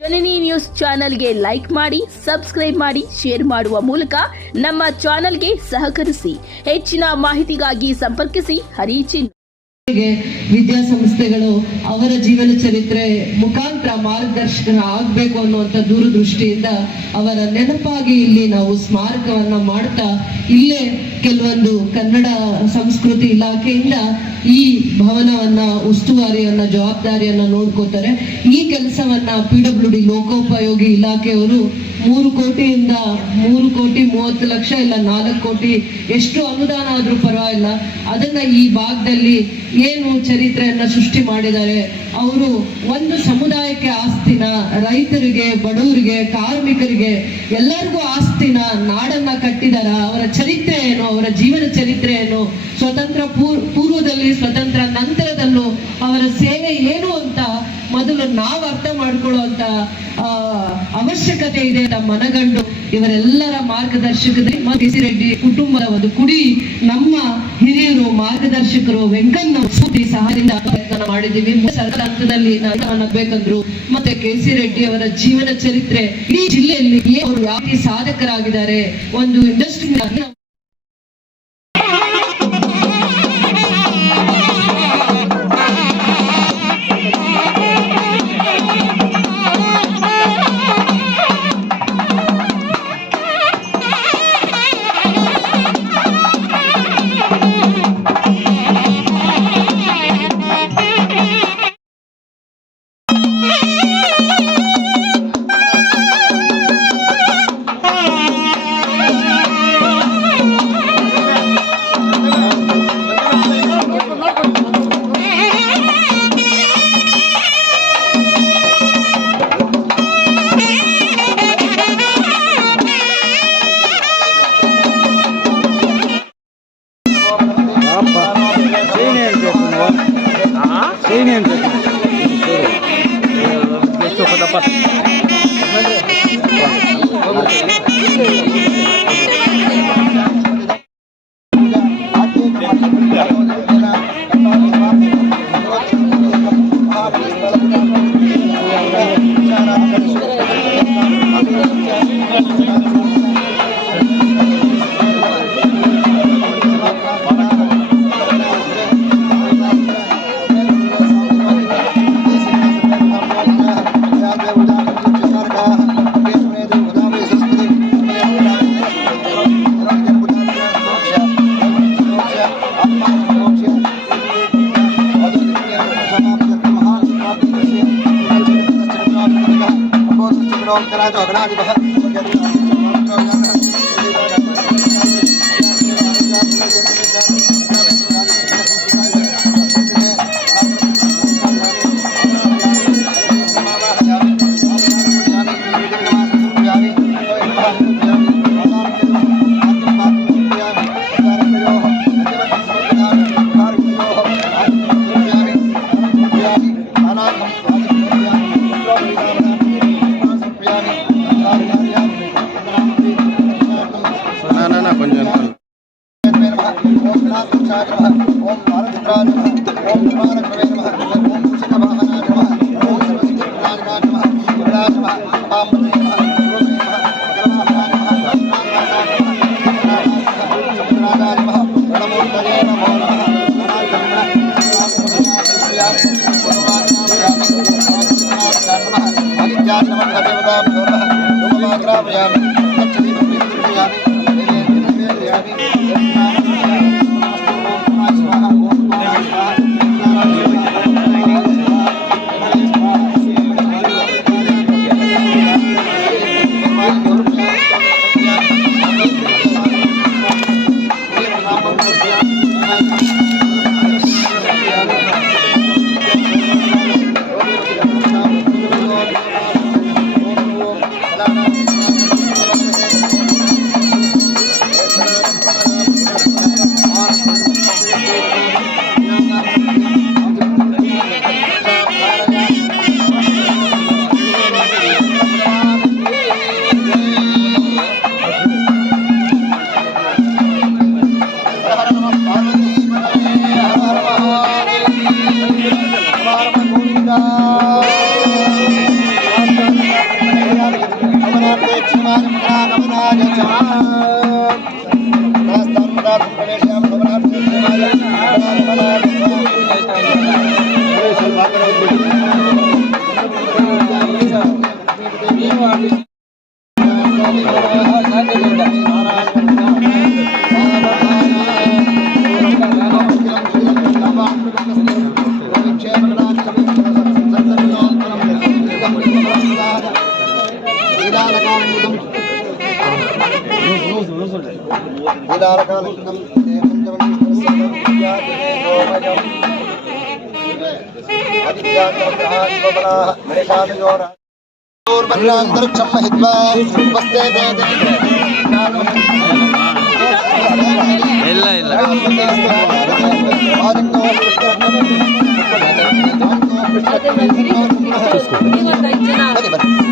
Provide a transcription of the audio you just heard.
ಜನನಿ news ಚಾನೆಲ್ಗೆ like ಮಾಡಿ, subscribe ಮಾಡಿ, ಶೇರ್ ಮಾಡುವ ಮೂಲಕ ನಮ್ಮ ಚಾನೆಲ್ಗೆ ಸಹಕರಿಸಿ. ಹೆಚ್ಚಿನ ಮಾಹಿತಿಗಾಗಿ ಸಂಪರ್ಕಿಸಿ ಹರಿಚಿನ್. ವಿದ್ಯಾಸಂಸ್ಥೆಗಳು ಅವರ ಜೀವನ ಚರಿತ್ರೆ ಮುಖಾಂತರ ಮಾರ್ಗದರ್ಶನ ಆಗಬೇಕು ಅನ್ನುವಂಥ ದೂರದೃಷ್ಟಿಯಿಂದ ಅವರ ನೆನಪಾಗಿ ಇಲ್ಲಿ ನಾವು ಸ್ಮಾರಕವನ್ನ ಮಾಡ್ತಾ ಇಲ್ಲೇ ಕೆಲವೊಂದು ಕನ್ನಡ ಸಂಸ್ಕೃತಿ ಇಲಾಖೆಯಿಂದ ಈ ಭವನವನ್ನ ಉಸ್ತುವಾರಿಯನ್ನ ಜವಾಬ್ದಾರಿಯನ್ನ ನೋಡ್ಕೋತಾರೆ. ಈ ಕೆಲಸವನ್ನ PWD ಲೋಕೋಪಯೋಗಿ ಇಲಾಖೆಯವರು 3 ಕೋಟಿಯಿಂದ 3,30,00,000 ಇಲ್ಲ 4 ಕೋಟಿ ಎಷ್ಟು ಅನುದಾನ ಆದ್ರೂ ಪರವಾಗಿಲ್ಲ, ಅದನ್ನ ಈ ಭಾಗದಲ್ಲಿ ಏನು ಚರಿತ್ರೆಯನ್ನ ಸೃಷ್ಟಿ ಮಾಡಿದ್ದಾರೆ. ಅವರು ಒಂದು ಸಮುದಾಯಕ್ಕೆ ಆಸ್ತಿನ, ರೈತರಿಗೆ, ಬಡವರಿಗೆ, ಕಾರ್ಮಿಕರಿಗೆ ಎಲ್ಲರಿಗೂ ಆಸ್ತಿನ, ನಾಡನ್ನ ಕಟ್ಟಿದಾರ. ಅವರ ಚರಿತ್ರೆ ಏನು, ಅವರ ಜೀವನ ಚರಿತ್ರೆ ಏನು, ಸ್ವತಂತ್ರ ಪೂರ್ವದಲ್ಲಿ, ಸ್ವತಂತ್ರ ನಂತರದಲ್ಲೂ ಅವರ ಸೇವೆ ಏನು ಅಂತ ಮೊದಲು ನಾವು ಅರ್ಥ ಮಾಡ್ಕೊಳ್ಳುವಂತ ಅವಶ್ಯಕತೆ ಇದೆ ಅಂತ ಮನಗಂಡು ಇವರೆಲ್ಲರ ಮಾರ್ಗದರ್ಶಕತೆ ಕೆ.ಸಿ. ರೆಡ್ಡಿ ಕುಟುಂಬದ ಒಂದು ಕುಡಿ ನಮ್ಮ ಹಿರಿಯರು ಮಾರ್ಗದರ್ಶಕರು ವೆಂಕಣ್ಣ ಸಹಾಯದಿಂದ ಪ್ರಯತ್ನ ಮಾಡಿದ್ದೀವಿ. ಸರ್ಕಾರ ಹಂತದಲ್ಲಿ ಬೇಕಂದ್ರು ಮತ್ತೆ ಕೆ.ಸಿ. ರೆಡ್ಡಿ ಅವರ ಜೀವನ ಚರಿತ್ರೆ ಈ ಜಿಲ್ಲೆಯಲ್ಲಿ ಅವರು ಯಾವ ರೀತಿ ಸಾಧಕರಾಗಿದ್ದಾರೆ, ಒಂದು ಇಂಡಸ್ಟ್ರಿ ಇಲ್ಲ ಇಲ್ಲ ನೀವು ಒಂದು 5 ಜನ